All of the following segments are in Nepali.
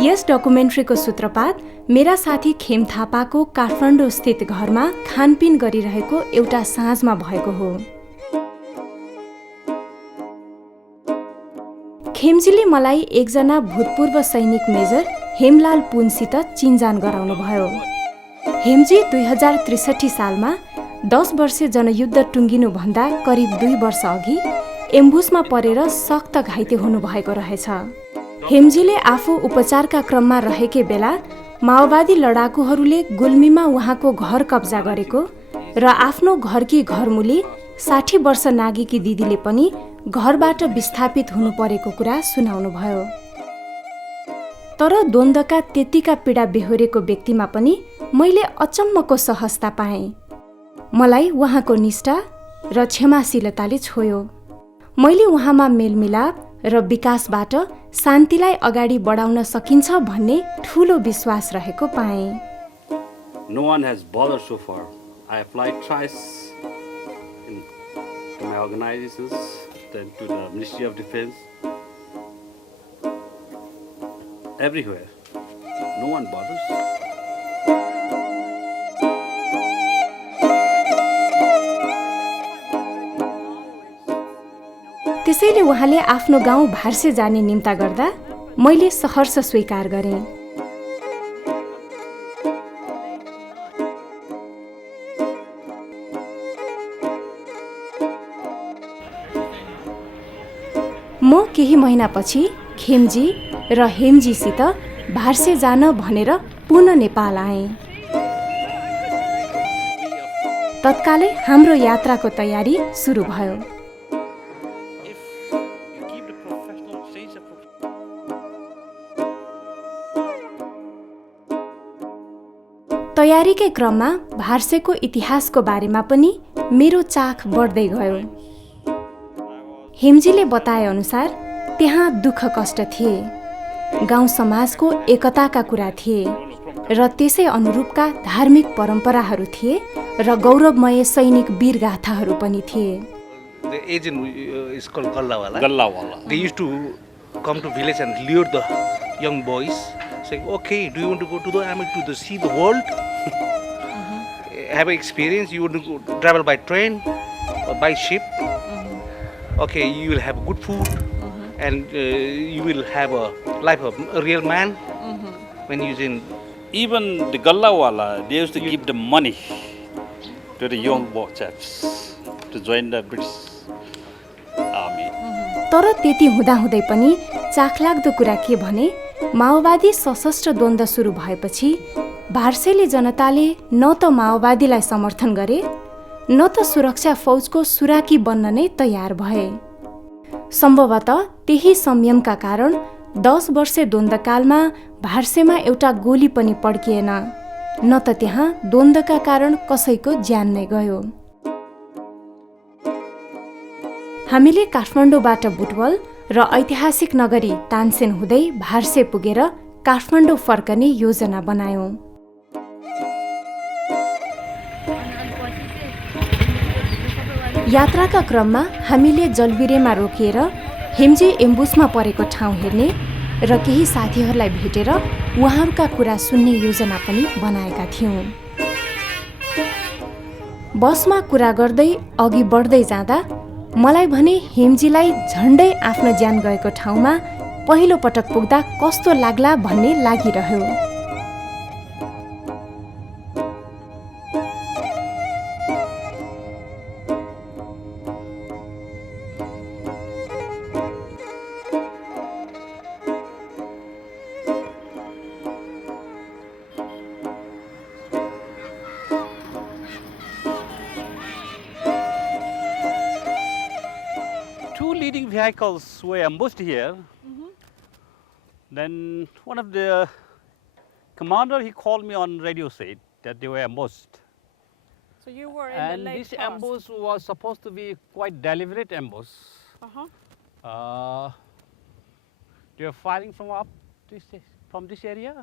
यस डकुमेन्ट्रीको सूत्रपात मेरा साथी खेम थापाको काठमाडौँ स्थित घरमा खानपिन गरिरहेको एउटा साँझमा भएको हो। खेमजीले मलाई एकजना भूतपूर्व सैनिक मेजर हेमलाल पुनसित चिनजान गराउनुभयो। हेमजी 2063 सालमा 10 वर्षे जनयुद्ध टुङ्गिनुभन्दा करिब 2 वर्ष अघि एम्बुसमा परेर सख्त घाइते हुनुभएको रहेछ। हेमजीले आफू उपचारका क्रममा रहेकै बेला माओवादी लडाकुहरूले गुल्मीमा उहाँको घर कब्जा गरेको र आफ्नो घरकी घरमुली 60 वर्ष नागेकी दिदीले पनि घरबाट विस्थापित हुनु परेको कुरा सुनाउनुभयो। तर द्वन्द्वका त्यतिका पीडा बेहोरेको व्यक्तिमा पनि मैले अचम्मको सहजता पाएँ। मलाई उहाँको निष्ठा र क्षमाशीलताले छोयो। मैले उहाँमा मेलमिलाप र विकासबाट शान्तिलाई अगाडि बढाउन सकिन्छ भन्ने ठूलो विश्वास रहेको पाएँ। No one has bothered so far. I applied twice to my organizations, then to the Ministry of Defense. Everywhere. No one bothers. त्यसैले उहाँले आफ्नो गाउँ भार्से जाने निम्ता गर्दा मैले सहर्ष स्वीकार गरेँ। म केही महिनापछि खेमजी र हेमजीसित भार्से जान भनेर पुनः नेपाल आएँ। तत्कालै हाम्रो यात्राको तयारी सुरु भयो। तयारीकै क्रममा भार्सेको इतिहासको बारेमा पनि मेरो चाख बढ्दै गयो। हेमजीले बताए अनुसार त्यहाँ दुःख कष्ट थिए, गाउँ समाजको एकताका कुरा थिए र त्यसै अनुरूपका धार्मिक परम्पराहरू थिए र गौरवमय सैनिक वीरगाथाहरू पनि थिए। The agent is called Gallawala. Gallawala. They used to come to village and lure the young boys, saying, "Okay, do you want to go to the army to see the world? Have an experience. You want to go, travel by train or by ship. Okay, you will have good food, and you will have a life of a real man when you're in." Even the Gallawala, they used to give the money to the young chaps to join the British army. तर त्यति हुँदाहुँदै पनि चाखलाग्दो कुरा के भने माओवादी सशस्त्र द्वन्द्व सुरु भएपछि भार्सेली जनताले न त माओवादीलाई समर्थन गरे न त सुरक्षा फौजको सुराकी बन्न नै तयार भए। सम्भवतः त्यही संयमका कारण 10 वर्षे द्वन्द्वकालमा भार्सेमा एउटा गोली पनि पड्किएन, न त त्यहाँ द्वन्द्वका कारण कसैको ज्यान नै गयो। हामीले काठमाडौँबाट बुटवल र ऐतिहासिक नगरी तानसेन हुँदै भार्से पुगेर काठमाडौँ फर्कने योजना बनायौँ। यात्राका क्रममा हामीले जलबिरेमा रोकिएर हेमजी एम्बुसमा परेको ठाउँ हेर्ने र केही साथीहरूलाई भेटेर उहाँहरूका कुरा सुन्ने योजना पनि बनाएका थियौँ। बसमा कुरा गर्दै अघि बढ्दै जाँदा मलाई भने हेमजीलाई झन्डै आफ्नो ज्यान गएको ठाउँमा पहिलो पटक पुग्दा कस्तो लाग्ला भन्ने लागिरह्यो। Two leading vehicles were ambushed here. Then one of the commander, he called me on radio, said that they were ambushed. So you were in And the late this past. ambush was supposed to be quite deliberate ambush. They were firing from from this area,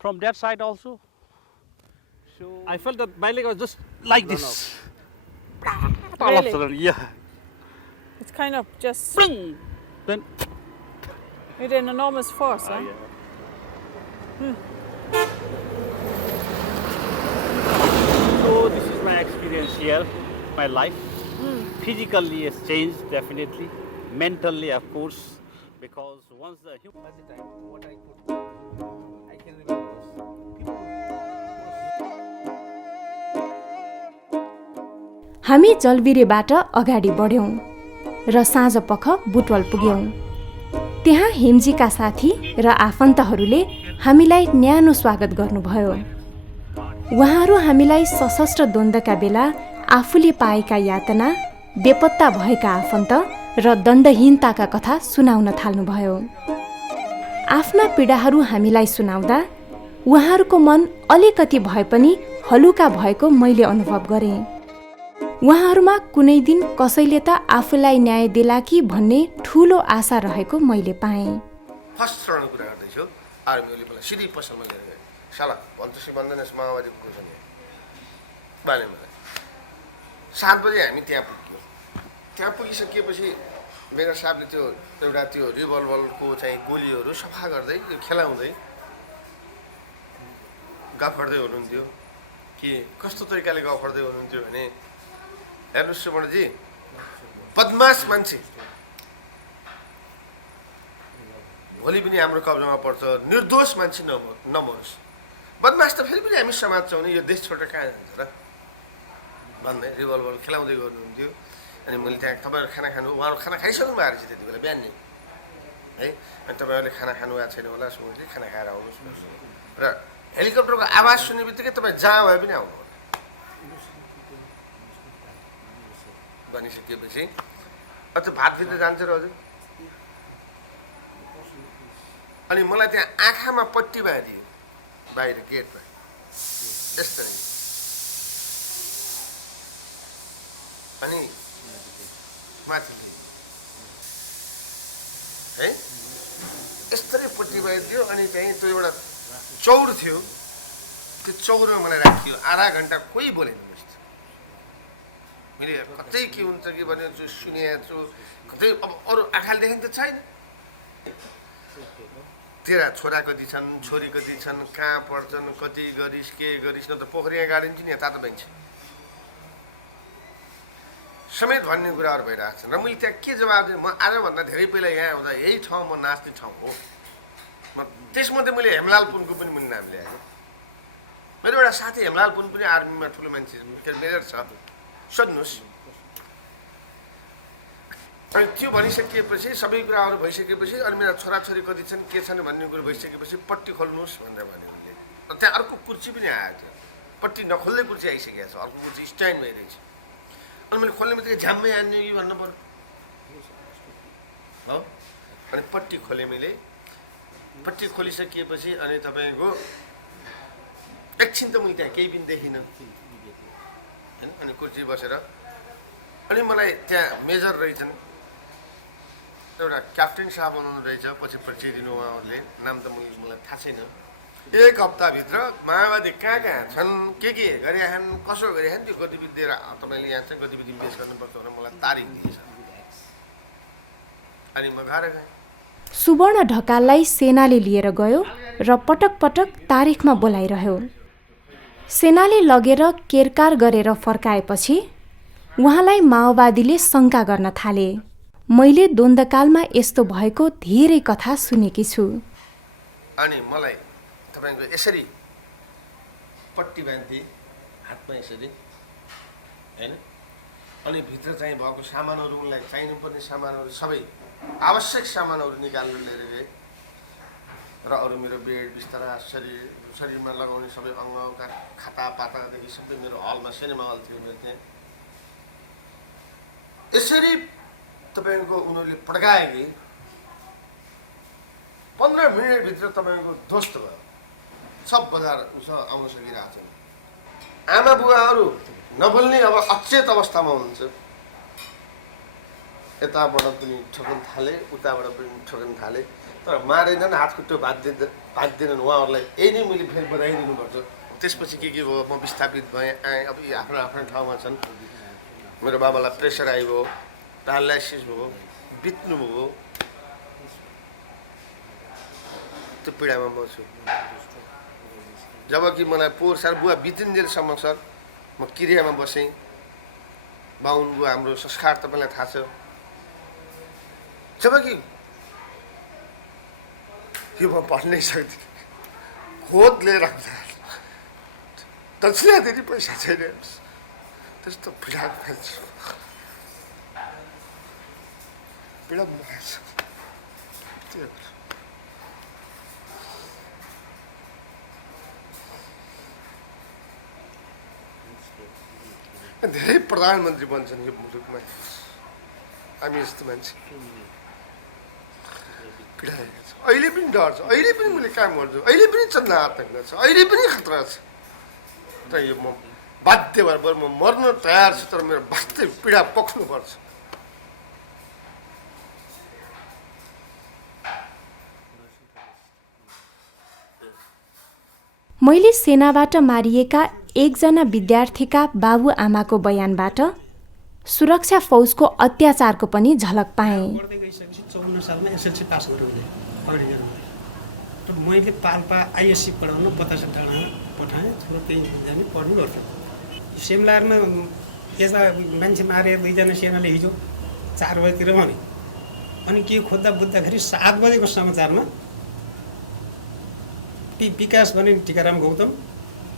from that side also. So I felt that my leg was just like this. All of a sudden, yeah. It's kind of just Then with an enormous force, huh? yeah. So this is my experience here, my life. Physically it's changed definitely, mentally of course, because once the human At the time, what I put, I can remember was people. हामी जलबिरेबाट अगाडि बढ्यौँ र साँझपख बुटवल पुग्यौँ। त्यहाँ हेमजीका साथी र आफन्तहरूले हामीलाई न्यानो स्वागत गर्नुभयो। उहाँहरू हामीलाई सशस्त्र द्वन्द्वका बेला आफूले पाएका यातना, बेपत्ता भएका आफन्त र दण्डहीनताका कथा सुनाउन थाल्नुभयो। आफ्ना पीडाहरू हामीलाई सुनाउँदा उहाँहरूको मन अलिकति भए पनि हलुका भएको मैले अनुभव गरेँ। उहाँहरूमा कुनै दिन कसैले त आफूलाई न्याय देला कि भन्ने ठूलो आशा रहेको मैले पाएँ। फर्स्ट चरणको कुरा गर्दैछु, आर्मीले मलाई सिधै पसलमा लिएर गयो। साला भन्छु भन्दैनस् माओवादीको कुरो नि बाले मलाई 7 बजे हामी त्यहाँ पुग्यौँ। त्यहाँ पुगिसकेपछि मेजर साहबले त्यो एउटा त्यो रिभल्भरको चाहिँ गोलीहरू सफा गर्दै खेलाउँदै गफ गर्दै हुनुहुन्थ्यो कि कस्तो तरिकाले गफ गर्दै हुनुहुन्थ्यो भने, हेर्नुहोस् सुमणजी, बदमास मान्छे भोलि पनि हाम्रो कब्जामा पर्छ, निर्दोष मान्छे नमरोस्। बदमास त फेरि पनि हामी समाज चाउने, यो देश छोडेर कहाँ जान्छ र भन्दै रिभल्भर खेलाउँदै गर्नुहुन्थ्यो। अनि मैले त्यहाँ तपाईँहरू खाना खानु, उहाँहरू खाना खाइसक्नु भएको रहेछ त्यति बेला बिहान नै है। अनि तपाईँहरूले खाना खानु भएको छैन होला, सुमणजी खाना खाएर आउनुहोस् र हेलिकप्टरको आवाज सुन्ने बित्तिकै तपाईँ जहाँ भए पनि आउनु भनिसकेपछि अझ भातभित्र जान्छ र हजुर। अनि मलाई त्यहाँ आँखामा पट्टी बाँधियो बाहिर गेटमा यसरी। अनि माथि है यस्तरी पट्टी बाँधिदियो। अनि त्यहीँ त्यो एउटा चौर थियो, त्यो चौरमा मलाई राखियो। आधा घन्टा कोही बोलेन। मैले कतै के हुन्छ कि भनेर सुनेको छु, कतै अब अरू आँखाले देखेको त छैन। तेरा छोरा कति छन्, छोरी कति छन्, कहाँ पढ्छन्, कति गरिस्, के गरिस्, न त पोखरीमा गाडिन्छ नि तातो बन्छ समेत भन्ने कुराहरू भइरहेको छन्। र मैले त्यहाँ के जवाब दिएँ, म आजभन्दा धेरै पहिला यहाँ आउँदा यही ठाउँ म नाच्ने ठाउँ हो। त्यसमध्ये मैले हेमलाल पुनको पनि मैले नाम ल्याएँ। मेरो एउटा साथी हेमलाल पुन पनि आर्मीमा ठुलो मान्छे मेजर छ, सोध्नुहोस्। अनि त्यो भनिसकेपछि सबै कुराहरू भइसकेपछि अनि मेरा छोराछोरी कति छन्, के छन् भन्ने कुरो भइसकेपछि पट्टी खोल्नुहोस् भनेर भन्यो उसले। र त्यहाँ अर्को कुर्सी पनि आएको थियो, पट्टी नखोल्दै कुर्सी आइसकेको छ, अर्को कुर्सी स्ट्यान्ड भइरहेछ। अनि मैले खोल्ने बित्तिकै झ्याम्मै हान्ने कि भन्नु पर्यो हो। अनि पट्टी खोलेँ मैले। पट्टी खोलिसकेपछि अनि तपाईँको एकछिन त मैले त्यहाँ केही पनि देखिनँ होइन। अनि कुर्सी बसेर अनि मलाई त्यहाँ मेजर रहेछन्, एउटा क्याप्टेन साहब हुनुहुँदो रहेछ, पछि परिचय दिनु उहाँहरूले, नाम त मलाई थाहा छैन। 1 हप्ताभित्र माओवादी कहाँ कहाँ छन्, के गरिहान्, कसो गरिहान्, त्यो गतिविधि दिएर तपाईँले यहाँ चाहिँ गतिविधि पेस गर्नुपर्छ भनेर मलाई तारिख दिएछ। अनि म घर गएँ। सुवर्ण ढकाललाई सेनाले लिएर गयो र पटक पटक तारिखमा बोलाइरह्यो। सेनाले लगेर केरकार गरेर फर्काएपछि उहाँलाई माओवादीले शङ्का गर्न थाले। मैले द्वन्द्वकालमा यस्तो भएको धेरै कथा सुनेकी छु। अनि मलाई तपाईँको यसरी पट्टी बाँध्थे हातमा यसरी होइन। अनि भित्र चाहिँ भएको सामानहरू, मलाई चाहिनुपर्ने सामानहरू सबै आवश्यक सामानहरू निकालेर लिएर गए। र अरू मेरो बेड बिस्तारा, शरीरमा लगाउने सबै अङ्गका खाता पातादेखि सबै मेरो हलमा, सिनेमा हल थियो मेरो त्यहाँ। यसरी तपाईँको उनीहरूले पड्काए कि 15 मिनटभित्र तपाईँको ध्वस्त भयो। सब बजार आउन सकिरहेको छ। आमा बुवाहरू नबोल्ने अब अचेत अवस्थामा हुनुहुन्छ। यताबाट पनि ठोक्न थाले, उताबाट पनि ठोक्न थाले, तर मारेनन्, हात खुट्टो भाँच्दैनन् उहाँहरूलाई। यही नै मैले फेरि बताइदिनुपर्छ। त्यसपछि के भयो, म विस्थापित भएँ, आएँ। अब यी आफ्नो आफ्नो ठाउँमा छन्। मेरो बाबालाई प्रेसर आइभयो, डायलाइसिस भयो, बित्नुभयो। यस्तो पीडामा म छु। जबकि मलाई पोहोर साल बुवा बितिन्जेलसम्म सर म किरियामा बसेँ। बाहुन बुवा हाम्रो संस्कार तपाईँलाई थाहा छ। जबकि यो म पढ्नै सक्दिनँ। खोद लिएर आउँदा दक्षिणा दिने पैसा छैन। त्यस्तो पीडाको मान्छे पीडा छ। धेरै प्रधानमन्त्री बन्छन् यो मुलुकमा। हामी यस्तो मान्छे पीडाएको छ। अहिले पनि डर छ। अहिले पनि मैले काम गर्छु। अहिले पनि चन्द्र आतङ्क छ। अहिले पनि खतरा छ। तर यो म बाध्य भएर म मर्न तयार छु। तर मेरो वास्तविक पीडा पक्नुपर्छ। मैले सेनाबाट मारिएका एकजना विद्यार्थीका बाबुआमाको बयानबाट सुरक्षा फौजको अत्याचारको पनि झलक पाएँ। पढ्दै गइसकेपछि 54 सालमा एसएलसी पास गरेँ मैले पौडी गरेर। र मैले पाल्पा आइएससी पढाउन बतासे डाँडा पठाएँ। छोरो त्यही जाने पढ्नु गर्थ्यो। सिमलारमा यता मान्छे मारे 2 जना सेनाले हिजो 4 बजेतिर भने। अनि के खोज्दा बुझ्दाखेरि 7 बजेको समाचारमा विकास भन्ने टिकाराम गौतम,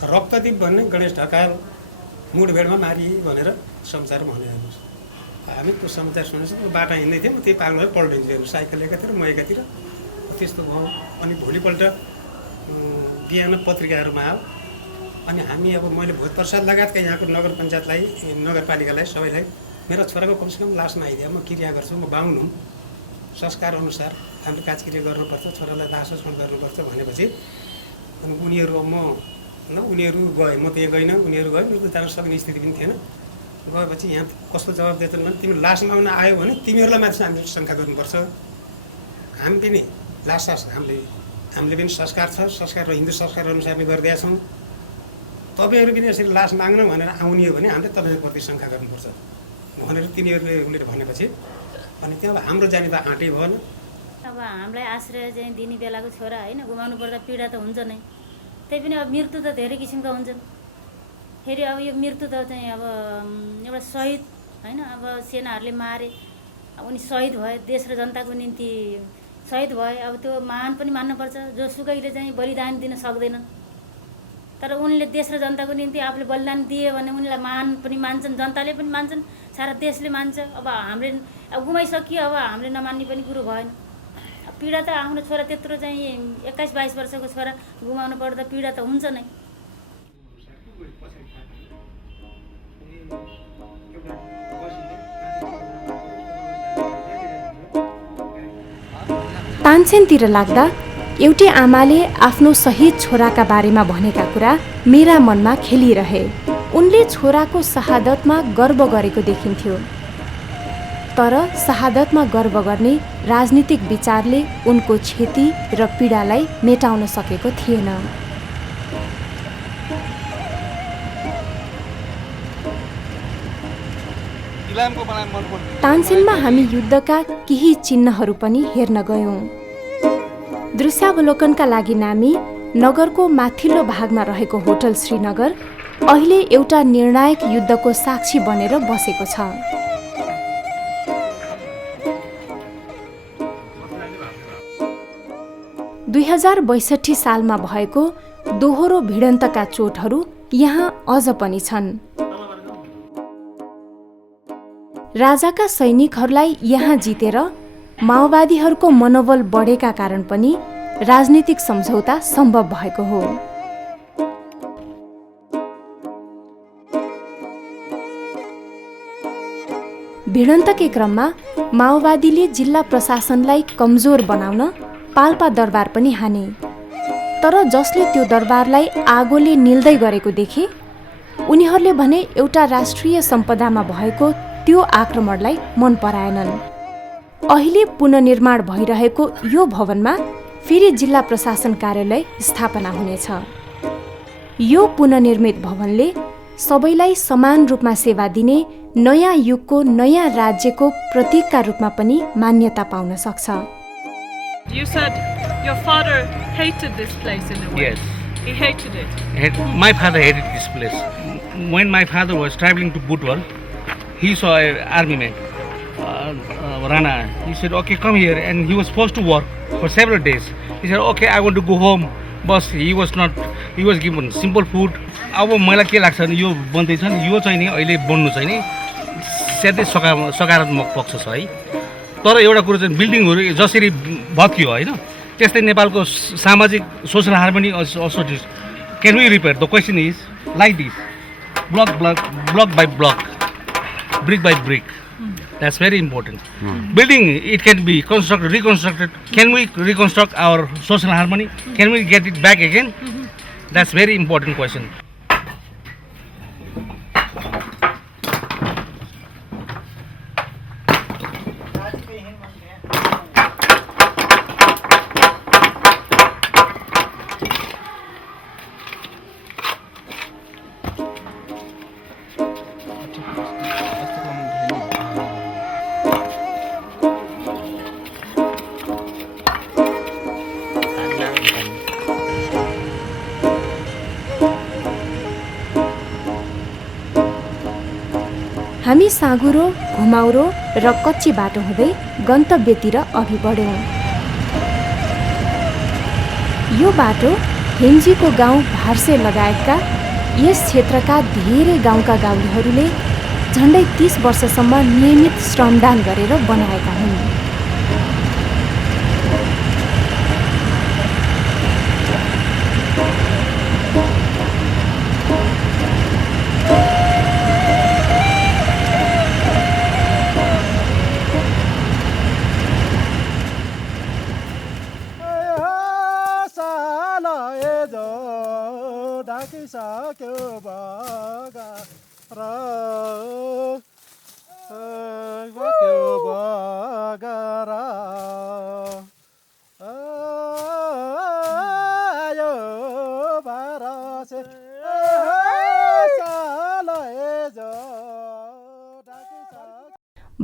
रक्तदीप भन्ने गणेश ढकाल मुडभेडमा मारिए भनेर समाचारमा भनिरहेको छ। हामी त्यो समाचार सुनेपछि बाटो हिँड्दै थियौँ। त्यही पाल्नु भएर पल्टिन्थ्यो। साइकल एकातिर म एकातिर त्यस्तो भयो। अनि भोलिपल्ट बिहान पत्रिकाहरूमा आयो। अनि हामी अब मैले भोजप्रसाद लगायतका यहाँको नगर पञ्चायतलाई नगरपालिकालाई सबैलाई मेरो छोराको कमसेकम लासमा आइदियो। म क्रिया गर्छु। म बाहुन हुँ। संस्कार अनुसार हामीले काजक्रिया गर्नुपर्छ। छोरालाई दाह संस्कार गर्नुपर्छ भनेपछि अनि उनीहरू उनीहरू गए। म त्यहाँ गइनँ। उनीहरू गए। मेरो त जान सक्ने स्थिति पनि थिएन। गएपछि यहाँ कस्तो जवाब दिएछन् भने तिमी लास माग्न आयो भने तिमीहरूलाई माथि हामीले शङ्का गर्नुपर्छ। हामी पनि लास हामीले पनि संस्कार छ। संस्कार र हिन्दू संस्कार अनुसार हामी गरिदिएका छौँ। तपाईँहरू पनि यसरी लास माग्न भनेर आउने हो भने हामीले तपाईँहरूप्रति शङ्का गर्नुपर्छ भनेर उनीहरूले भनेपछि अनि त्यहाँ अब हाम्रो जाने त आँटै भएन। अब हामीलाई आश्रय चाहिँ दिने बेलाको छोरा होइन, गुमाउनु पर्दा पीडा त हुन्छ नै। त्यही पनि अब मृत्यु त धेरै किसिमका हुन्छन्। फेरि अब यो मृत्यु त चाहिँ अब एउटा शहीद होइन, अब सेनाहरूले मारे, अब उनी शहीद भए, देश र जनताको निम्ति शहीद भए। अब त्यो महान पनि मान्नुपर्छ। जो सुकैले चाहिँ बलिदान दिन सक्दैनन्, तर उनले देश र जनताको निम्ति आफूले बलिदान दिए भने उनलाई महान पनि मान्छन्, जनताले पनि मान्छन्, सारा देशले मान्छ। अब हामीले अब गुमाइसकियो। अब हामीले नमान्ने पनि कुरो भएन। पीडा त आफ्नो छोरा त्यत्रो चाहिँ 21-22 वर्षको छोरा गुमाउनु पर्दा पीडा त हुन्छ नै। तानसेनतिर लाग्दा एउटी आमाले आफ्नो शहीद छोराका बारेमा भनेका कुरा मेरा मनमा खेलिरहे। उनले छोराको शहादतमा गर्व गरेको देखिन्थ्यो। तर शहादतमा गर्व गर्ने राजनीतिक विचारले उनको क्षति र पीडालाई मेटाउन सकेको थिएन। तानसेनमा हामी युद्धका केही चिन्हहरू पनि हेर्न गयौँ। दृश्यावलोकनका लागि नामी नगरको माथिल्लो भागमा रहेको होटल श्रीनगर अहिले एउटा निर्णायक युद्धको साक्षी बनेर बसेको छ। 2062 सालमा भएको दोहोरो भिडन्तका चोटहरू यहाँ अझ पनि छन्। राजाका सैनिकहरूलाई यहाँ जितेर माओवादीहरूको मनोबल बढेका कारण पनि राजनीतिक सम्झौता सम्भव भएको हो। भिडन्तकै क्रममा माओवादीले जिल्ला प्रशासनलाई कमजोर बनाउन पाल्पा दरबार पनि हाने। तर जसले त्यो दरबारलाई आगोले निल्दै गरेको देखे उनीहरूले भने एउटा राष्ट्रिय सम्पदामा भएको त्यो आक्रमणलाई मन पराएनन्। अहिले पुनर्निर्माण भइरहेको यो भवनमा फेरि जिल्ला प्रशासन कार्यालय स्थापना हुनेछ। यो पुनर्निर्मित भवनले सबैलाई समान रूपमा सेवा दिने नयाँ युगको नयाँ राज्यको प्रतीकका रूपमा पनि मान्यता पाउन सक्छ। You said Your father hated this place in a way. Yes. He hated it. My father hated this place. When my father was traveling to Butwal, he saw an army man, Rana. He said, okay, come here. And he was forced to work for several days. He said, okay, I want to go home. But he was given simple food. अब मलाई के लाग्छ भने यो बन्दैछ नि यो चाहिँ नि अहिले बन्नु चाहिँ नि स्याधै सकारात्मक पक्ष छ है तर एउटा कुरो चाहिँ बिल्डिङहरू जसरी भत्कियो होइन त्यस्तै नेपालको सामाजिक social harmony also can we repair the question is like this block by block brick by brick. That's very important. Building, it can be constructed, reconstructed. Can we reconstruct our social harmony? Can we get it back again? That's very important question. हामी साँघुरो, घुमाउरो र कच्ची बाटो हुँदै गन्तव्यतिर अघि बढ्यौँ। यो बाटो हेम्जीको गाउँ भार्से लगायतका यस क्षेत्रका धेरै गाउँका गाउँलेहरूले झन्डै 30 वर्षसम्म नियमित श्रमदान गरेर बनाएका हुन्।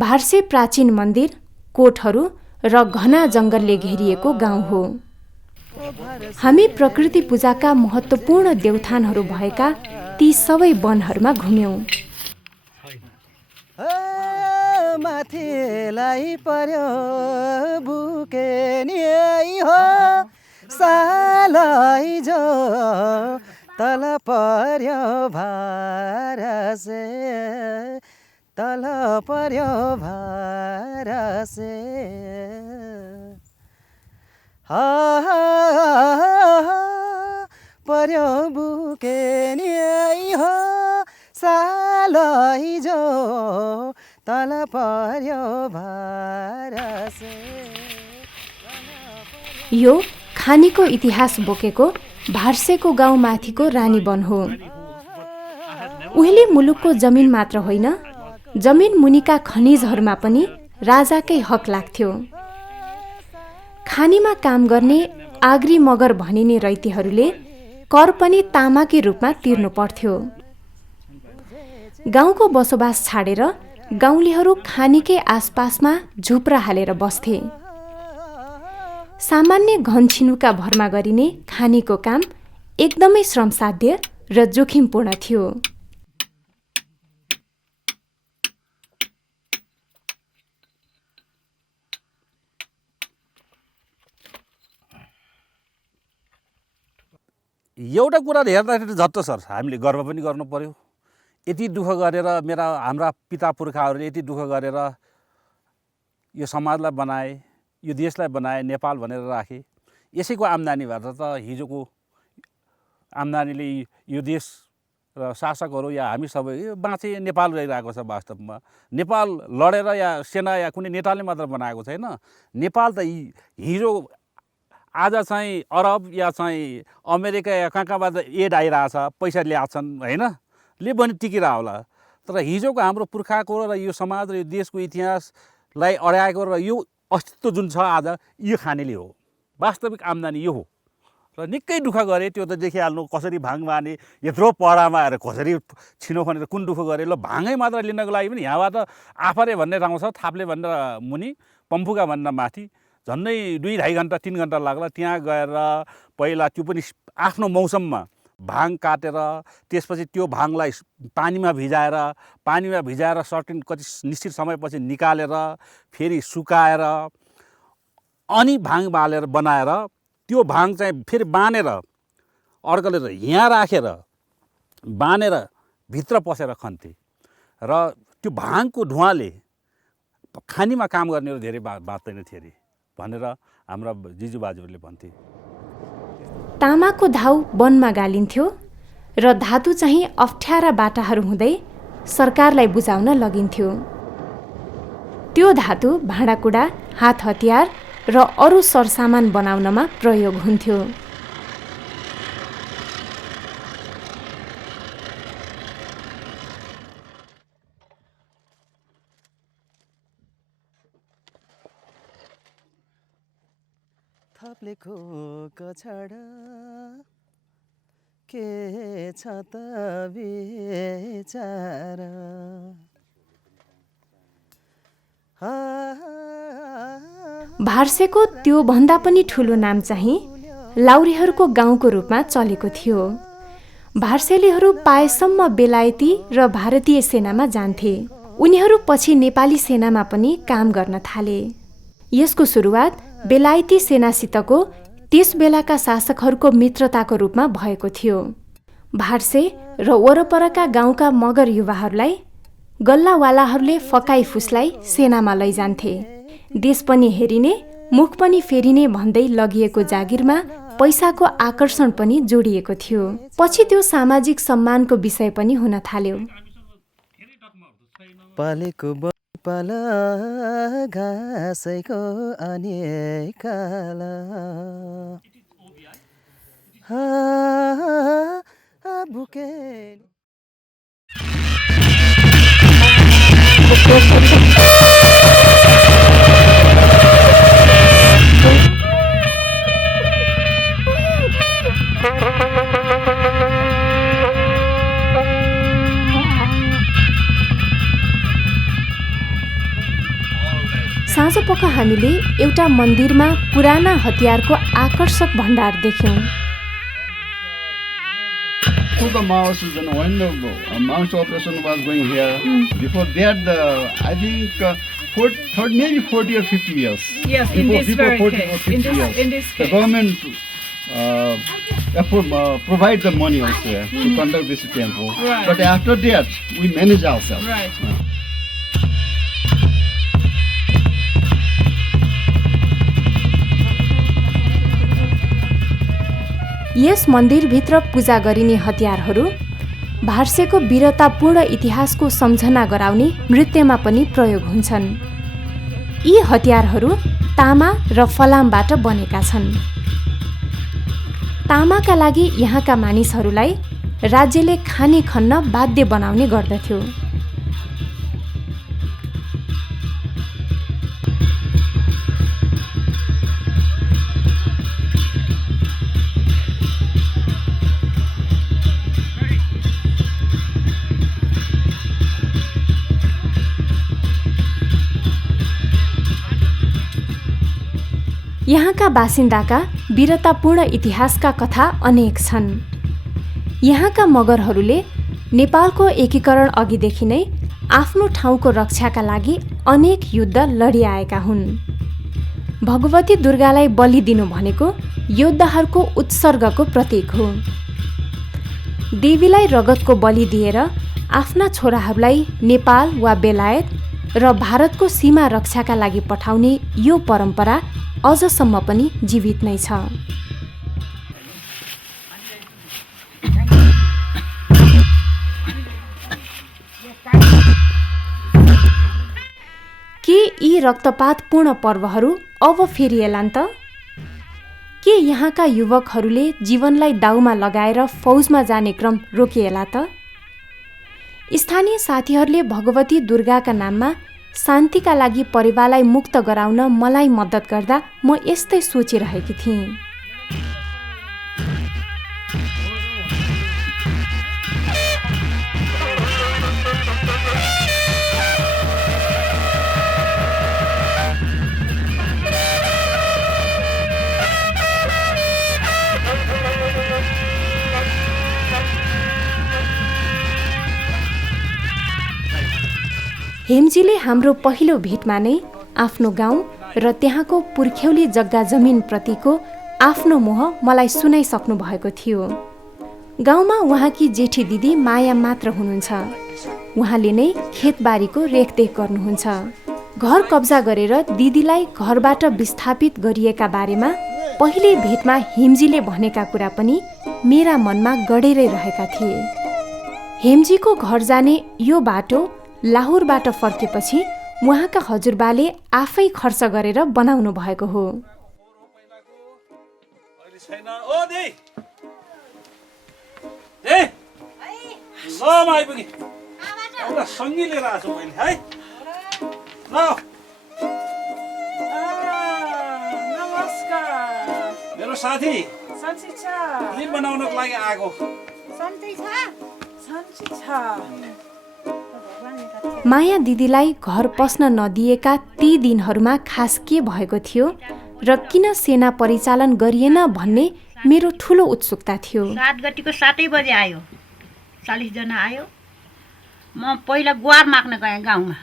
भार्से प्राचीन मन्दिर, कोटहरू र घना जङ्गलले घेरिएको गाउँ हो। हामी प्रकृति पूजाका महत्त्वपूर्ण देवथानहरू भएका ती सबै वनहरूमा घुम्यौँ। माथिलाई पर्यो बुके नि हो सालै जो तल पर्यो भारसे तल पर्यो भारसे पर्यो बुके नि हो सालै जो तल पर्यो भारसे। यो खानीको इतिहास बोकेको भार्सेको गाउँ माथिको रानीवन हो। उहिले मुलुकको जमिन मात्र होइन, जमिन मुनिका खनिजहरूमा पनि राजाकै हक लाग्थ्यो। खानीमा काम गर्ने आग्री मगर भनिने रैतीहरूले कर पनि तामाकै रूपमा तिर्नु पर्थ्यो। गाउँको बसोबास छाडेर गाउँलेहरू खानीकै आसपासमा झुप्रा हालेर बस्थे। सामान्य घनछिनुका भरमा गरिने खानीको काम एकदमै श्रमसाध्य र जोखिमपूर्ण थियो। एउटा कुरा हेर्दाखेरि झट्ट सर हामीले गर्व पनि गर्नु पर्यो। यति दुःख गरेर हाम्रा पिता पुर्खाहरूले यति दुःख गरेर यो समाजलाई बनाए, यो देशलाई बनाए, नेपाल भनेर राखे। यसैको आम्दानीबाट त हिजोको आम्दानीले यो देश र शासकहरू या हामी सबै बाँचे नेपाल रहिरहेको छ। वास्तवमा नेपाल लडेर या सेना या कुनै नेताले मात्र बनाएको छैन। नेपाल त हिजो आज चाहिँ अरब या चाहिँ अमेरिका या कहाँबाट एड आइरहेछ, पैसा ल्याछन् होइन, ले पनि टिकिरह होला। तर हिजोको हाम्रो पुर्खाको र यो समाज र यो देशको इतिहासलाई अड्याएको र यो अस्तित्व जुन छ आज यो खानेले हो। वास्तविक आम्दानी यो हो। र निकै दुःख गरे, त्यो त देखिहाल्नु कसरी भाङ माने, यत्रो पढामा आएर कसरी छिनो खनेर कुन दुःख गरे। ल भाङै मात्र लिनको लागि पनि यहाँबाट आफरे भन्ने ठाउँ छ, थाप्ले भन्दा मुनि, पम्फुका भन्दा माथि झन्डै 2-2.5 घन्टा 3 घन्टा लाग्ला। त्यहाँ गएर पहिला त्यो पनि आफ्नो मौसममा भाङ काटेर त्यसपछि त्यो भाङलाई पानीमा भिजाएर सर्टेन कति निश्चित समयपछि निकालेर फेरि सुकाएर अनि भाङ बालेर बनाएर त्यो भाङ चाहिँ फेरि बानेर अर्कलेर यहाँ राखेर बानेर भित्र पसेर खन्थे र त्यो भाङको धुवाँले खानीमा काम गर्नेहरू धेरै बाँच्दैन थिए अरे भनेर हाम्रा जिजुबाजुहरूले भन्थे। तामाको धाउ वनमा गालिन्थ्यो र धातु चाहिँ अप्ठ्यारा बाटाहरू हुँदै सरकारलाई बुझाउन लगिन्थ्यो। त्यो धातु भाँडाकुँडा, हात हतियार र अरू सरसामान बनाउनमा प्रयोग हुन्थ्यो। थप्लेको कछाडा के छ त बेचारा भार्सेको त्यो भन्दा पनि ठुलो नाम चाहिँ लाउरीहरूको गाउँको रूपमा चलेको थियो। भार्सेलीहरू पाएसम्म बेलायती र भारतीय सेनामा जान्थे। उनीहरू पछि नेपाली सेनामा पनि काम गर्न थाले। यसको सुरुवात बेलायती सेनासितको त्यस बेलाका शासकहरूको मित्रताको रूपमा भएको थियो। भार्से र वरपरका गाउँका मगर युवाहरूलाई गल्लावालाहरूले फकाई फुस्लाई सेनामा लैजान्थे। देश पनि हेरिने, मुख पनि फेरिने भन्दै लगिएको जागिरमा पैसाको आकर्षण पनि जोडिएको थियो। पछि त्यो सामाजिक सम्मानको विषय पनि हुन थाल्यो। पालेको पाला घाँसैको अनेकाला बुके साँझपख हामीले एउटा मन्दिरमा पुराना हतियारको आकर्षक भण्डार देख्यौँ। The Maoists, and when the Maoist operation was going here, before that, I think maybe 40 or 50 years. Yes, in before, this before very 40 case. or 50 years. In this the case. government provide the money also to conduct this temple. Right. But after that, we manage ourselves. Right. यस मन्दिरभित्र पूजा गरिने हतियारहरू भार्सेको वीरतापूर्ण इतिहासको सम्झना गराउने नृत्यमा पनि प्रयोग हुन्छन्। यी हतियारहरू तामा र फलामबाट बनेका छन्। तामाका लागि यहाँका मानिसहरूलाई राज्यले खानी खन्न बाध्य बनाउने गर्दथ्यो। यहाँका बासिन्दाका वीरतापूर्ण इतिहासका कथा अनेक छन्। यहाँका मगरहरूले नेपालको एकीकरण अघिदेखि नै आफ्नो ठाउँको रक्षाका लागि अनेक युद्ध लडिआएका हुन्। भगवती दुर्गालाई बलि दिनु भनेको योद्धाहरूको उत्सर्गको प्रतीक हो। देवीलाई रगतको बलि दिएर आफ्ना छोराहरूलाई नेपाल वा बेलायत र भारतको सीमा रक्षाका लागि पठाउने यो परम्परा अझसम्म पनि जीवित नै छ। के यी रक्तपातपूर्ण पर्वहरू अब फेरिएलान् त? के यहाँका युवकहरूले जीवनलाई दाउमा लगाएर फौजमा जाने क्रम रोकिएला त? स्थानीय साथीहरूले भगवती दुर्गाका नाममा शान्तिका लागि परिवारलाई मुक्त गराउन मलाई मद्दत गर्दा म यस्तै सोचिरहेकी थिएँ। हेमजीले हाम्रो पहिलो भेटमा नै आफ्नो गाउँ र त्यहाँको पुर्ख्यौली जग्गा जमिनप्रतिको आफ्नो मोह मलाई सुनाइसक्नु भएको थियो। गाउँमा उहाँकी जेठी दिदी माया मात्र हुनुहुन्छ। उहाँले नै खेतबारीको रेखदेख गर्नुहुन्छ। घर कब्जा गरेर दिदीलाई घरबाट विस्थापित गरिएका बारेमा पहिले भेटमा हेमजीले भनेका कुरा पनि मेरा मनमा गडेरै रहेका थिए। हेमजीको घर जाने यो बाटो लाहोरबाट फर्केपछि उहाँका हजुरबाले आफै खर्च गरेर बनाउनु भएको हो। मेरो साथी फिल्म बनाउनको लागि आएको। माया दिदीलाई घर पस्न नदिएका ती दिनहरूमा खास के भएको थियो र किन सेना परिचालन गरिएन भन्ने मेरो ठुलो उत्सुकता थियो। 7 गतिको 7 बजे आयो, 40 जना आयो। म पहिला गुहार माग्न गएँ गाउँमा।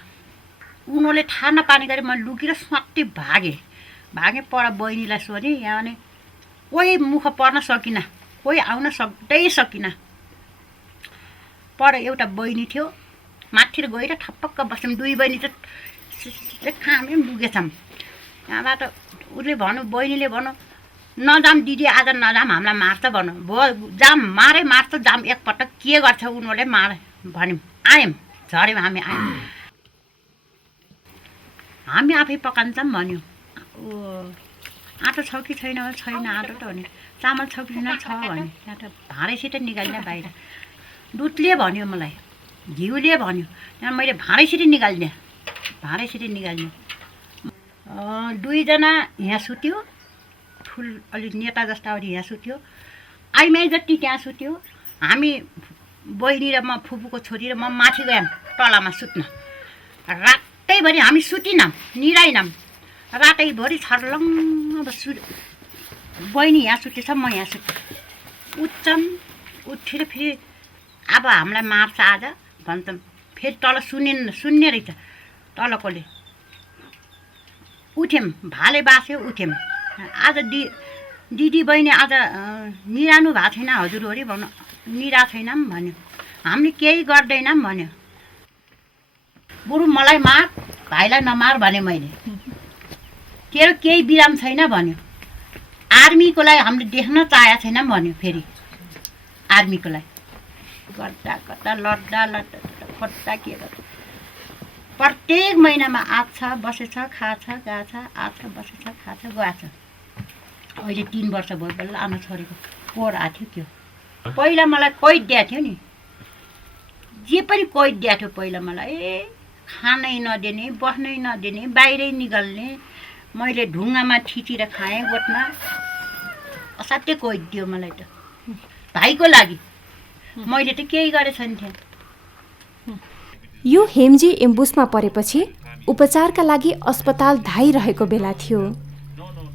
उनीहरूले थाहा नपाने गरी म लुकेर स्वाट्टी भागेँ पर बहिनीलाई सोधेँ। यहाँ भने कोही मुख पर्न सकिनँ, कोही आउन सकिनँ। पर एउटा बहिनी थियो, माथि गएर ठप्पक्क बस्यौँ। 2 बहिनी चाहिँ खामे लुकेछौँ। त्यहाँबाट उसले भन्यो, बहिनीले भन्यो नजाम दिदी, आज नजाम, हामीलाई मार्छ भन्यो। जाम मार्छ, जाम एकपटक के गर्छ उनीहरूले भन्यौँ। आयौँ, झऱ्यौँ, हामी आफै पकान्छौँ भन्यो। आँटो छ कि छैन, आँटो त भने। चामल छ कि छैन, छ भने। त्यहाँ त भाँडैसित निकाल्ने बाहिर। दुधले भन्यो मलाई, घिउले भन्यो। त्यहाँ मैले भाँडैसित निकाल्ने। 2 जना यहाँ सुत्यो, ठुल अलिक नेता जस्ता यहाँ सुत्यो। आइमाई जति त्यहाँ सुत्यो। हामी बहिनी र म, फुपूको छोरी र म माथि गयौँ तलामा सुत्न। रातैभरि हामी सुतिनौँ, निराइनौँ। रातैभरि छर्लङ्ग बहिनी यहाँ सुतेछ, म यहाँ सुतेँ। उठेर फेरि अब हामीलाई मार्छ आज भन्छौँ। फेरि तल सुन्ने रहेछ तलकोले। उठ्यौँ, भाले बास्यो, उठ्यौँ। आज दिदी बहिनी आज निरानु भएको छैन हजुरहरू भन्नु। निरा छैनौँ भन्यो। हामीले केही गर्दैनौँ भन्यो। बरु मलाई मार, भाइलाई नमार भने मैले। तेरो केही बिराम छैन भन्यो। आर्मीको लागि हामीले देख्न चाहेको छैनौँ भन्यो। फेरि आर्मीको लागि गर्दा लड्दा खोज्दा के गर्छ। प्रत्येक महिनामा आछ, बसेछ, खाछ, गाछ, आछ, बसेछ, खाछ, गएछ। अहिले 3 वर्ष भयो बल्ल आमा छोरीको पोहोर आएको थियो। त्यो पहिला मलाई कैद दिएको थियो नि, जे पनि कैद दिएको थियो पहिला मलाई। खानै नदिने, बस्नै नदिने, बाहिरै निकाल्ने। मैले ढुङ्गामा थिचेर खाएँ गोठमा। असाध्यै कैद दियो मलाई त। भाइको लागि मैले त केही गरेको छैन थिएँ। यो हेमजी एम्बुसमा परेपछि उपचारका लागि अस्पताल धाइरहेको बेला थियो।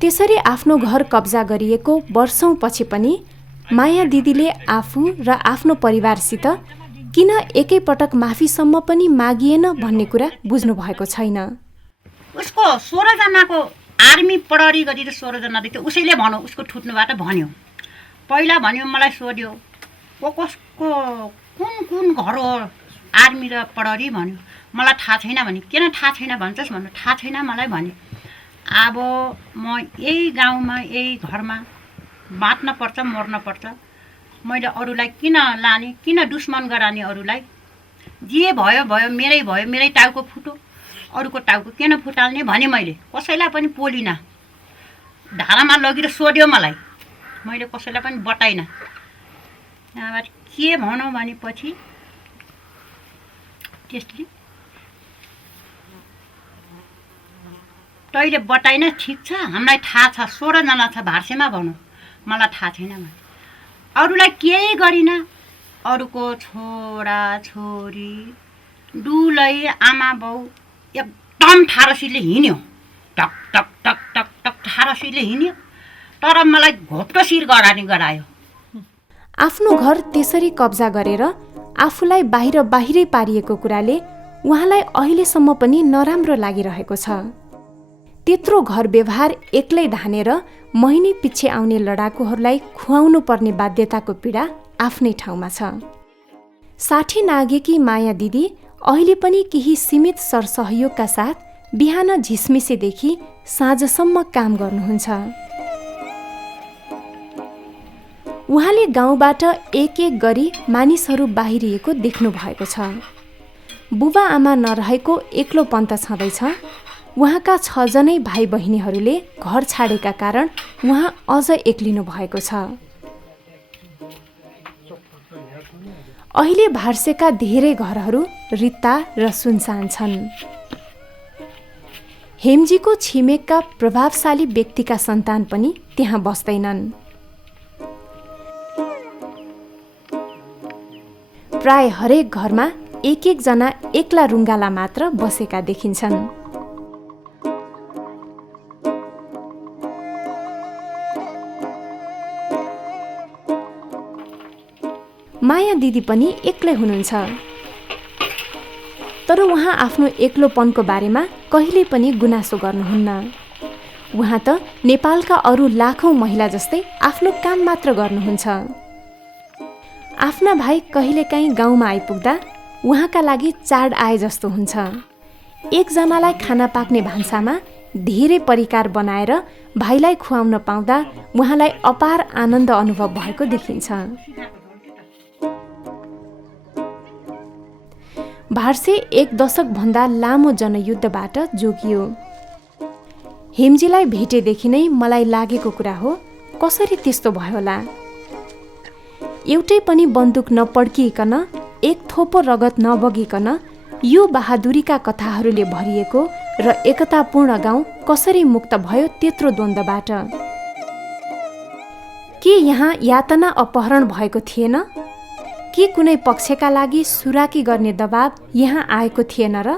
त्यसरी आफ्नो घर कब्जा गरिएको वर्षौँपछि पनि माया दिदीले आफू र आफ्नो परिवारसित किन एकैपटक माफीसम्म पनि मागिएन भन्ने कुरा बुझ्नु भएको छैन। उसको 16 जनाको आर्मी प्रहरी गरेर 16 जना थियो। उसैले भन्यो, उसको ठुट्नुबाट भन्यो। पहिला भन्यो, मलाई सोध्यो कसको कुन घर हो आर्मी र प्रहरी भन्यो। मलाई थाहा छैन भने। किन थाहा छैन भन्छस् भन्नु। थाहा छैन मलाई भने। अब म यही गाउँमा, यही घरमा बाँच्न पर्छ, मर्न पर्छ। मैले अरूलाई किन लाने, किन दुश्मन गराने अरूलाई। जे भयो मेरै टाउको फुटो, अरूको टाउको किन फुटाल्ने भने मैले कसैलाई पनि पोलिनँ। धारामा लगेर सोध्यो मलाई, मैले कसैलाई पनि बताइनँ। त्यहाँबाट के भनौँ भनेपछि त्यसले तैँले बताइन, ठिक छ, हामीलाई थाहा छ, 16 जना छ भार्सेमा भनौँ, मलाई थाहा छैन भने। अरूलाई केही गरिनँ। अरूको छोरा छोरी डुलै आमा बाउ एकदम ठारसीले हिँड्यो। टक टक टक टक टक ठारसीले हिँड्यो। तर मलाई घोप्टो शिर गरायो। आफ्नो घर त्यसरी कब्जा गरेर आफूलाई बाहिरै पारिएको कुराले उहाँलाई अहिलेसम्म पनि नराम्रो लागिरहेको छ। त्यत्रो घर व्यवहार एक्लै धानेर महिनी पछि आउने लडाकुहरूलाई खुवाउनु पर्ने बाध्यताको पीडा आफ्नै ठाउँमा छ। 60 नागेकी माया दिदी अहिले पनि केही सीमित सरसहयोगका साथ बिहान झिसमिसेदेखि साँझसम्म काम गर्नुहुन्छ। उहाँले गाउँबाट एक एक गरी मानिसहरू बाहिरिएको देख्नु भएको छ। बुबा आमा नरहेको एक्लोपन त छँदैछ। उहाँका 6 जनै भाइ बहिनीहरूले घर छाडेका कारण उहाँ अझ एक्लिनु भएको छ। अहिले भार्सेका धेरै घरहरू रित्ता र सुनसान छन्। हेमजीको छिमेकका प्रभावशाली व्यक्तिका सन्तान पनि त्यहाँ बस्दैनन्। प्राय हरेक घरमा एक एक जना एक्ला रुङ्गाला मात्र बसेका देखिन्छन्। माया दिदी पनि एक्लै हुनुहुन्छ, तर उहाँ आफ्नो एक्लोपनको बारेमा कहिले पनि गुनासो गर्नुहुन्न। उहाँ त नेपालका अरू लाखौं महिला जस्तै आफ्नो काम मात्र गर्नुहुन्छ। आफ्ना भाइ कहिलेकाहीँ गाउँमा आइपुग्दा उहाँका लागि चाड आए जस्तो हुन्छ। एकजनालाई खाना पाक्ने भान्सामा धेरै परिकार बनाएर भाइलाई खुवाउन पाउँदा उहाँलाई अपार आनन्द अनुभव भएको देखिन्छ। भार्से 1 दशकभन्दा लामो जनयुद्धबाट जोगियो। हेमजीलाई भेटेदेखि नै मलाई लागेको कुरा हो, कसरी त्यस्तो भयो होला। एउटै पनि बन्दुक नपड्किकन, एक थोपो रगत नबगिकन यो बहादुरीका कथाहरूले भरिएको र एकतापूर्ण गाउँ कसरी मुक्त भयो त्यत्रो द्वन्द्वबाट। के यहाँ यातना अपहरण भएको थिएन? के कुनै पक्षका लागि सुराकी गर्ने दबाब यहाँ आएको थिएन र?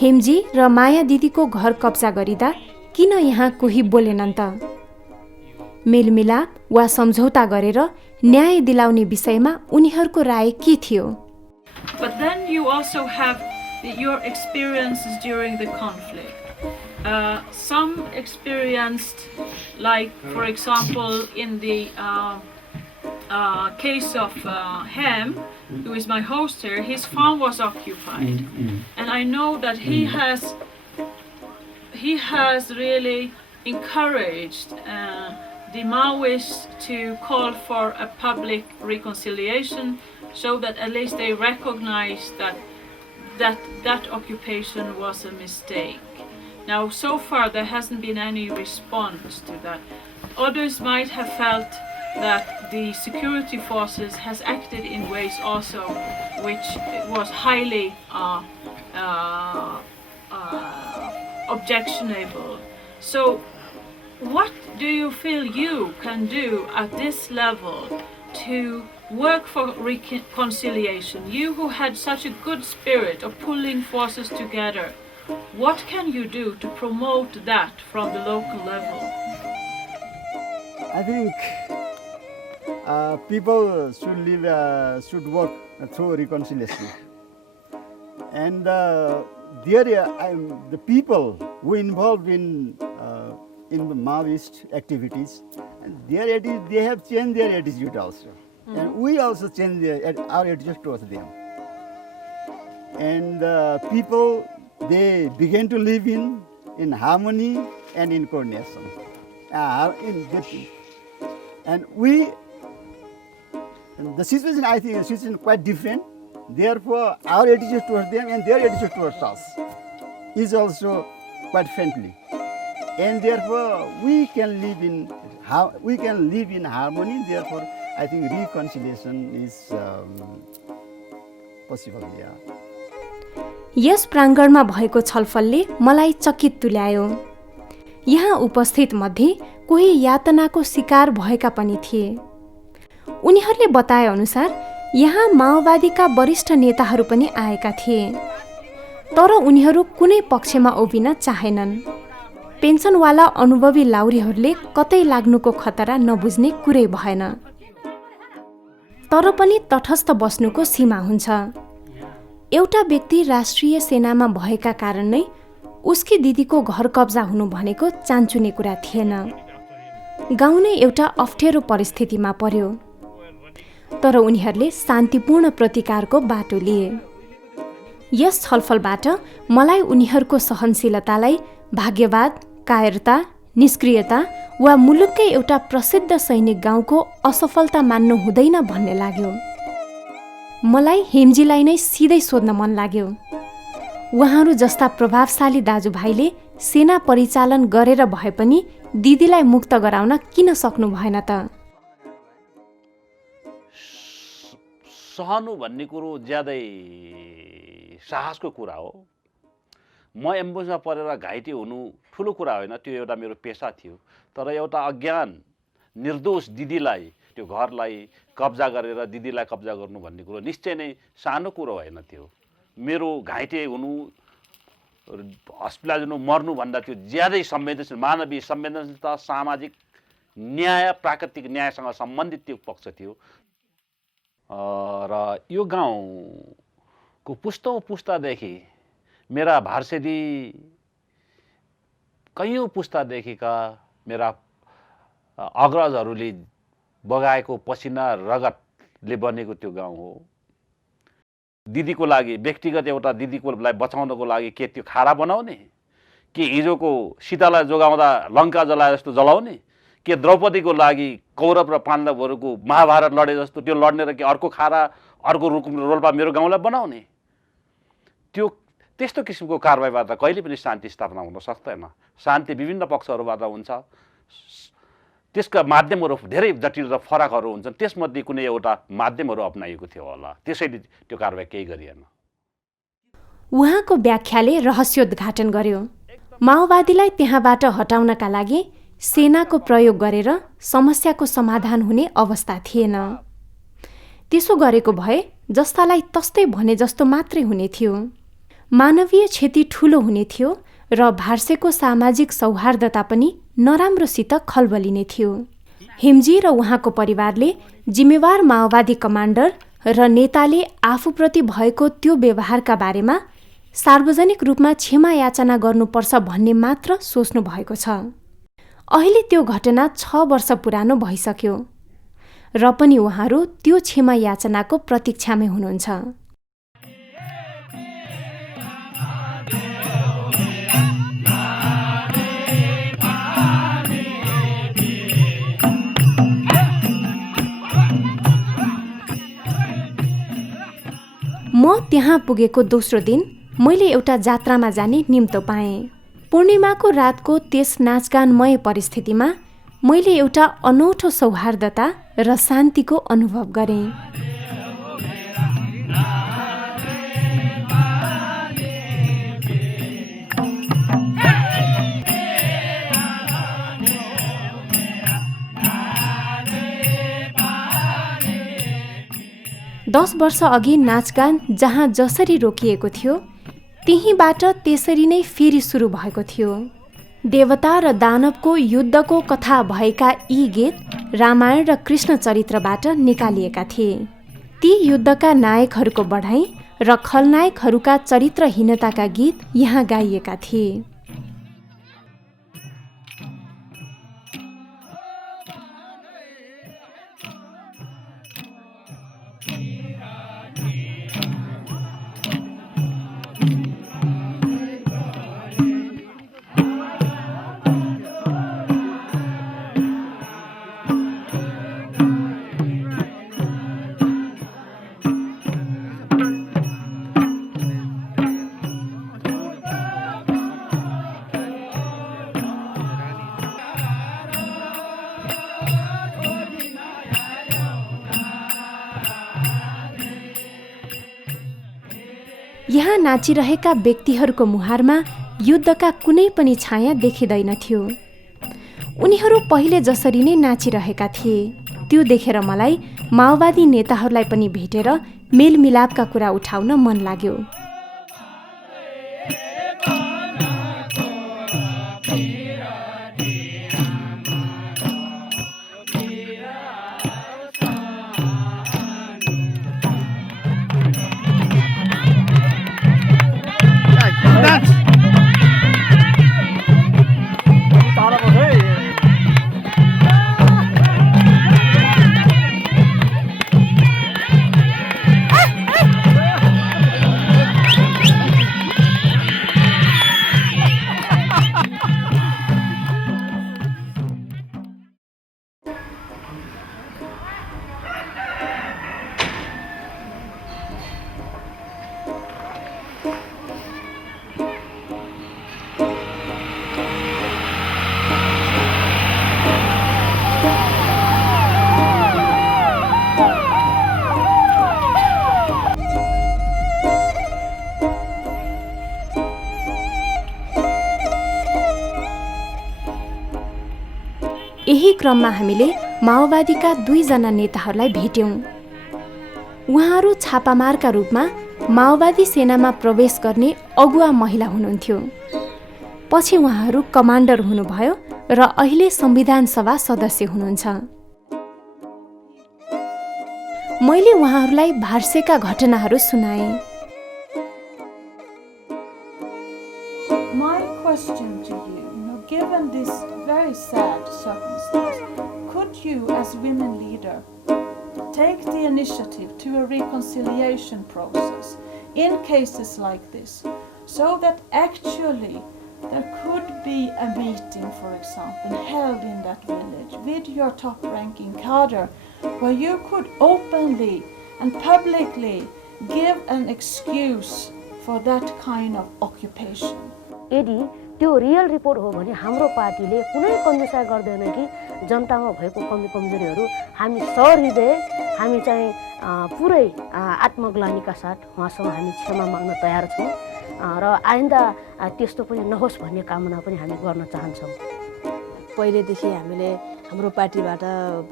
हेमजी र माया दिदीको घर कब्जा गरिँदा किन यहाँ कोही बोलेनन् त? मेलमिलाप वा सम्झौता गरेर न्याय दिलाउने विषयमा उनीहरूको राय के थियो? But then you also have your experiences during the conflict. Some experienced, like for example in the case of Hem, who is my host here, his farm was occupied, and I know that he has really encouraged the Maoists to call for a public reconciliation, so that at least they recognize that occupation was a mistake. Now, so far there hasn't been any response to that. Others might have felt that the security forces has acted in ways also which was highly objectionable. So what do you feel you can do at this level to work for reconciliation? You who had such a good spirit of pulling forces together, what can you do to promote that from the local level? I think people should work through reconciliation, and the people who involved in the Maoist activities, and they have changed their attitude also, and we also changed our attitude towards them. And people, they began to live in harmony and in coordination. And the situation, I think, the situation is quite different. Therefore, our attitude towards them and their attitude towards us is also quite friendly. And therefore, we can live in harmony. Therefore, I think reconciliation is possible. Yeah. यस प्राङ्गणमा भएको छलफलले मलाई चकित तुल्यायो। यहाँ उपस्थित मध्ये कोही यातनाको शिकार भएका पनि थिए। उनीहरूले बताए अनुसार यहाँ माओवादीका वरिष्ठ नेताहरू पनि आएका थिए, तर उनीहरू कुनै पक्षमा उभिन चाहेनन्। पेन्सनवाला अनुभवी लाउरीहरूले कतै लाग्नुको खतरा नबुझ्ने कुरै भएन। तर पनि तटस्थ बस्नुको सीमा हुन्छ। एउटा व्यक्ति राष्ट्रिय सेनामा भएका कारण नै उसकी दिदीको घर कब्जा हुनु भनेको चान्चुने कुरा थिएन। गाउँ नै एउटा अप्ठ्यारो परिस्थितिमा पर्यो, तर उनीहरूले शान्तिपूर्ण प्रतिकारको बाटो लिए। यस छलफलबाट मलाई उनीहरूको सहनशीलतालाई भाग्यवाद, कायरता, निष्क्रियता वा मुलुककै एउटा प्रसिद्ध सैनिक गाउँको असफलता मान्नु हुँदैन भन्ने लाग्यो। मलाई हेम्जीलाई नै सिधै सोध्न मन लाग्यो, उहाँहरू जस्ता प्रभावशाली दाजुभाइले सेना परिचालन गरेर भए पनि दिदीलाई मुक्त गराउन किन सक्नु भएन त? सहनु भन्ने कुरो ज्यादै साहसको कुरा हो। म एम्बुसमा परेर घाइते हुनु ठुलो कुरा होइन, त्यो एउटा मेरो पेसा थियो। तर एउटा अज्ञान निर्दोष दिदीलाई, त्यो घरलाई कब्जा गरेर दिदीलाई कब्जा गर्नु भन्ने कुरो निश्चय नै सानो कुरो होइन। त्यो मेरो घाइते हुनु, हस्पिटलाइज हुनु, मर्नुभन्दा त्यो ज्यादै संवेदनशील, मानवीय संवेदनशीलता, सामाजिक न्याय, प्राकृतिक न्यायसँग सम्बन्धित त्यो पक्ष थियो। र यो गाउँको पुस्तौँ पुस्तादेखि मेरा भार्सेदी कैयौँ पुस्तादेखिका मेरा अग्रजहरूले बगाएको पसिना रगतले बनेको त्यो गाउँ हो। दिदीको लागि, व्यक्तिगत एउटा दिदीकोलाई बचाउनको लागि के त्यो खाडा बनाउने, के हिजोको सीतालाई जोगाउँदा लङ्का जलाए जस्तो जलाउने, के द्रौपदीको लागि कौरव र पाण्डवहरूको महाभारत लडे जस्तो त्यो लड्ने र के अर्को खाडा, अर्को रोल्पा मेरो गाउँलाई बनाउने? त्यस्तो किसिमको कारबाहीबाट कहिले पनि शान्ति स्थापना हुन सक्दैन। शान्ति विभिन्न पक्षहरूबाट हुन्छ, त्यसका माध्यमहरू धेरै जटिल र फरकहरू हुन्छन्। त्यसमध्ये कुनै एउटा माध्यमहरू अपनाइएको थियो होला, त्यसैले त्यो कारबाही केही गरिएन। उहाँको व्याख्याले रहस्योद्घाटन गर्यो। माओवादीलाई त्यहाँबाट हटाउनका लागि सेनाको प्रयोग गरेर समस्याको समाधान हुने अवस्था थिएन। त्यसो गरेको भए जस्तालाई तस्तै भने जस्तो मात्रै हुने थियो। मानवीय क्षति ठूलो हुने थियो र भार्सेको सामाजिक सौहार्दता पनि नराम्रोसित खलबलिने थियो। हेम्जी र उहाँको परिवारले जिम्मेवार माओवादी कमान्डर र नेताले आफूप्रति भएको त्यो व्यवहारका बारेमा सार्वजनिक रूपमा क्षमा याचना गर्नुपर्छ भन्ने मात्र सोच्नु भएको छ। अहिले त्यो घटना 6 वर्ष पुरानो भइसक्यो र पनि उहाँहरू त्यो क्षमा याचनाको प्रतीक्षामै हुनुहुन्छ। म त्यहाँ पुगेको दोस्रो दिन मैले एउटा जात्रामा जाने निम्तो पाएँ। पूर्णिमाको रातको त्यस नाचगानमय परिस्थितिमा मैले एउटा अनौठो सौहार्दता र शान्तिको अनुभव गरेँ। दस वर्ष अघि नाचगान जहाँ जसरी रोकिएको थियो त्यहीबाट त्यसरी नै फेरि सुरु भएको थियो। देवता र दानवको युद्धको कथा भएका यी गीत रामायण र कृष्ण चरित्रबाट निकालिएका थिए। ती युद्धका नायकहरूको बढाइ र खलनायकहरूका चरित्रहीनताका गीत यहाँ गाइएका थिए। यहाँ नाचिरहेका व्यक्तिहरूको मुहारमा युद्धका कुनै पनि छाया देखिँदैनथ्यो। उनीहरू पहिले जसरी नै नाचिरहेका थिए। त्यो देखेर मलाई माओवादी नेताहरूलाई पनि भेटेर मेलमिलापका कुरा उठाउन मन लाग्यो। यही क्रममा हामीले माओवादीका 2 जना नेताहरूलाई भेट्यौँ। उहाँहरू छापामारका रूपमा माओवादी सेनामा प्रवेश गर्ने अगुवा महिला हुनुहुन्थ्यो। पछि उहाँहरू कमान्डर हुनुभयो र अहिले संविधान सभा सदस्य हुनुहुन्छ। मैले उहाँहरूलाई भार्सेका घटनाहरू सुनाएँ। My question to you, given this very sad circumstance, could you as women leader take the initiative to a reconciliation process in cases like this, so that actually there could be a meeting, for example, held in that village with your top-ranking cadre, where you could openly and publicly give an excuse for that kind of occupation? यदि त्यो रियल रिपोर्ट हो भने हाम्रो पार्टीले कुनै कन्जुसाइ गर्दैन कि जनतामा भएको कमी कमजोरीहरू हामी सहृदय हामी चाहिँ पुरै आत्मग्लानीका साथ उहाँसँग हामी क्षमा माग्न तयार छौँ र आइन्दा त्यस्तो पनि नहोस् भन्ने कामना पनि हामी गर्न चाहन्छौँ। पहिलेदेखि हामीले हाम्रो पार्टीबाट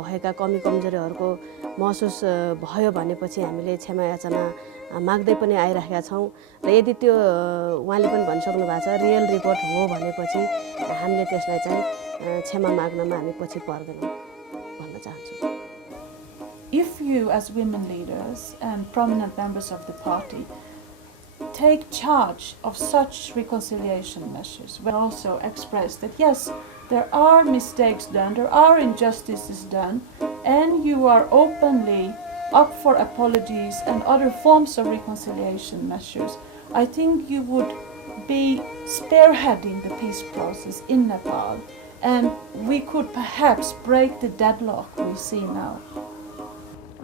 भएका कमी कमजोरीहरूको महसुस भयो भनेपछि हामीले क्षमा याचना माग्दै पनि आइरहेका छौँ र यदि त्यो उहाँले पनि भनिसक्नु भएको छ रियल रिपोर्ट हो भनेपछि हामीले त्यसलाई चाहिँ क्षमा माग्नमा हामी पछि पर्दैनौँ भन्न चाहन्छु। If you as women leaders and prominent members of the party take charge of such reconciliation measures, we also express that yes, there are mistakes done, there are injustices done, and you are openly up for apologies and other forms of reconciliation measures, I think you would be spearheading the peace process in Nepal, and we could perhaps break the deadlock we see now.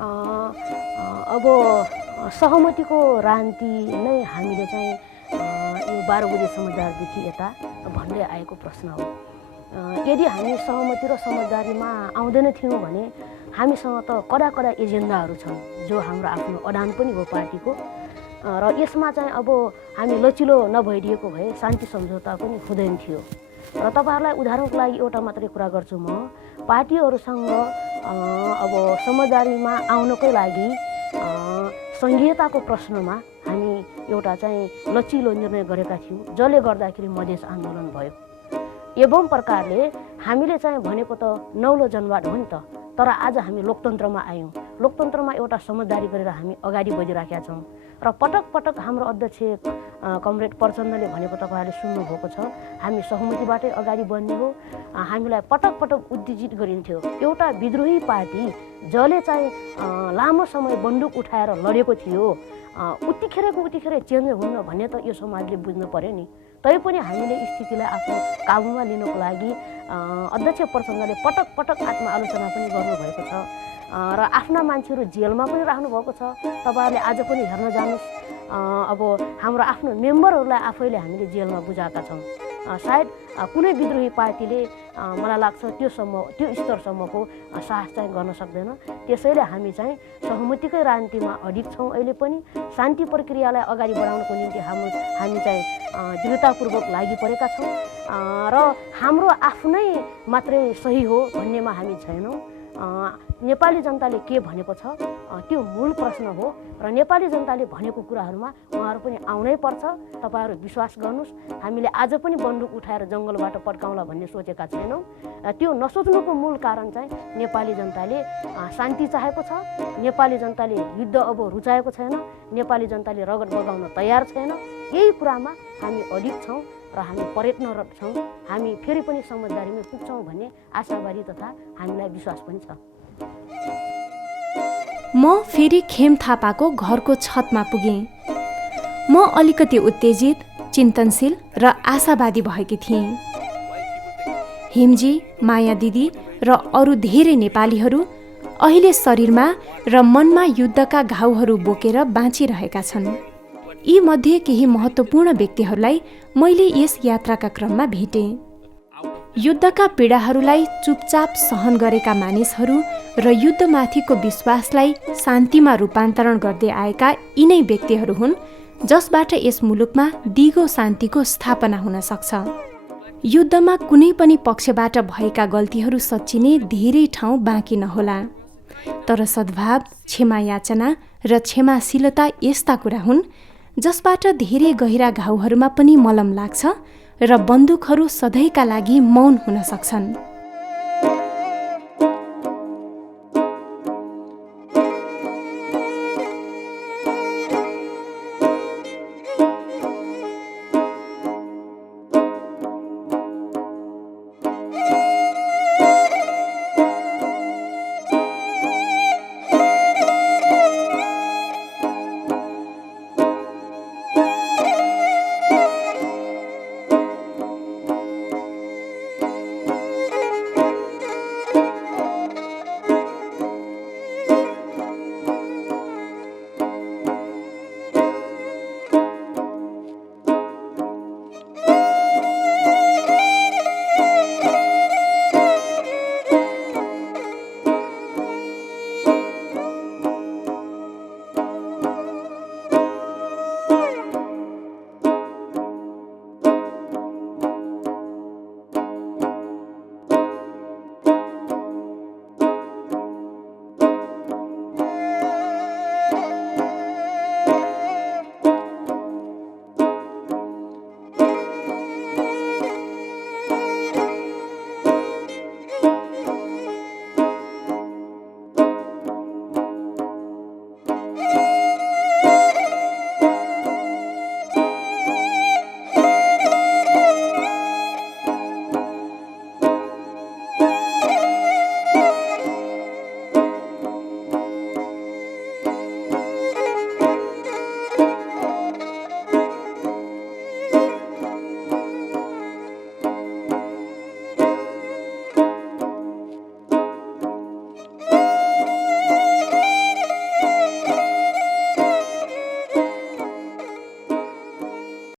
अब सहमतिको रान्ति नै हामीले चाहिँ यो 12 बुँदे समझदारदेखि यता भन्दै आएको प्रश्न हो। यदि हामी सहमति र समझदारीमा आउँदैन थियौँ भने हामीसँग त कडा एजेन्डाहरू छन् जो हाम्रो आफ्नो अडान पनि हो पार्टीको र यसमा चाहिँ अब हामी लचिलो नभइदिएको भए शान्ति सम्झौता पनि हुँदैन थियो। र तपाईहरुलाई उदाहरणको लागि एउटा मात्रै कुरा गर्छु म, पार्टीहरुसँग अब समझदारीमा आउनकै लागि संघीयताको प्रश्नमा हामी एउटा चाहिँ लचिलो निर्णय गरेका थियौँ, जसले गर्दाखेरि मधेस आन्दोलन भयो। एवं प्रकारले हामीले चाहिँ भनेको त नौलो जनवाद हो नि त, तर आज हामी लोकतन्त्रमा आयौँ। लोकतन्त्रमा एउटा समझदारी गरेर हामी अगाडि बढिराखेका छौँ र पटक पटक हाम्रो अध्यक्ष कमरेड प्रचण्डले भनेको तपाईहरुले सुन्नु भएको छ, हामी सहमतिबाटै अगाडि बढ्ने हो। हामीलाई पटक पटक उत्तेजित गरिन्थ्यो। एउटा विद्रोही पार्टी जसले चाहिँ लामो समय बन्दुक उठाएर लडेको थियो, उतिखेरै चेन्ज हुन्न भन्ने त यो समाजले बुझ्नु पर्यो नि। तैपनि हामीले स्थितिलाई आफ्नो काबुमा लिनको लागि अध्यक्ष प्रचण्डले पटक पटक आत्मआलोचना पनि गर्नुभएको छ र आफ्ना मान्छेहरू जेलमा पनि राख्नु भएको छ। तपाईहरुले आज पनि हेर्न जानुस्, अब हाम्रो आफ्नो मेम्बरहरूलाई आफैले हामीले जेलमा बुझाएका छौँ। सायद कुनै विद्रोही पार्टीले मलाई लाग्छ त्यो स्तरसम्मको साहस चाहिँ गर्न सक्दैन। त्यसैले हामी चाहिँ सहमतिकै राजनीतिमा अडिग छौँ। अहिले पनि शान्ति प्रक्रियालाई अगाडि बढाउनको निम्ति हामी चाहिँ दृढतापूर्वक लागि परेका छौँ र हाम्रो आफ्नै मात्रै सही हो भन्नेमा हामी छैनौँ। नेपाली जनताले के भनेको छ त्यो मूल प्रश्न हो र नेपाली जनताले भनेको कुराहरूमा उहाँहरू पनि आउनै पर्छ। तपाईहरु विश्वास गर्नुस्, हामीले आज पनि बन्दुक उठाएर जंगलबाट पड्काउला भन्ने सोचेका छैनौँ। त्यो नसोच्नुको मूल कारण चाहिँ नेपाली जनताले शान्ति चाहेको छ, नेपाली जनताले युद्ध अब रुचाएको छैन, नेपाली जनताले रगत बगाउन तयार छैन। यही कुरामा हामी अडिग छौँ र हामी प्रयत्नरत छौँ। हामी फेरि पनि समझदारीमै पुग्छौँ भन्ने आशावादी तथा हामीलाई विश्वास पनि छ। म फेरि खेम थापाको घरको छतमा पुगेँ। म अलिकति उत्तेजित, चिन्तनशील र आशावादी भएकी थिएँ। हेमजी, माया दिदी र अरू धेरै नेपालीहरू अहिले शरीरमा र मनमा युद्धका घाउहरू बोकेर बाँचिरहेका छन्। यी मध्ये केही महत्त्वपूर्ण व्यक्तिहरूलाई मैले यस यात्राका क्रममा भेटेँ। युद्धका पीडाहरूलाई चुपचाप सहन गरेका मानिसहरू र युद्धमाथिको विश्वासलाई शान्तिमा रूपान्तरण गर्दै आएका यिनै व्यक्तिहरू हुन् जसबाट यस मुलुकमा दिगो शान्तिको स्थापना हुन सक्छ। युद्धमा कुनै पनि पक्षबाट भएका गल्तीहरू सच्चिने धेरै ठाउँ बाँकी नहोला, तर सद्भाव, क्षमा याचना र क्षमाशीलता यस्ता कुरा हुन् जसबाट धेरै गहिरा घाउहरूमा पनि मलम लाग्छ र बन्दुकहरू सधैँका लागि मौन हुन सक्छन्।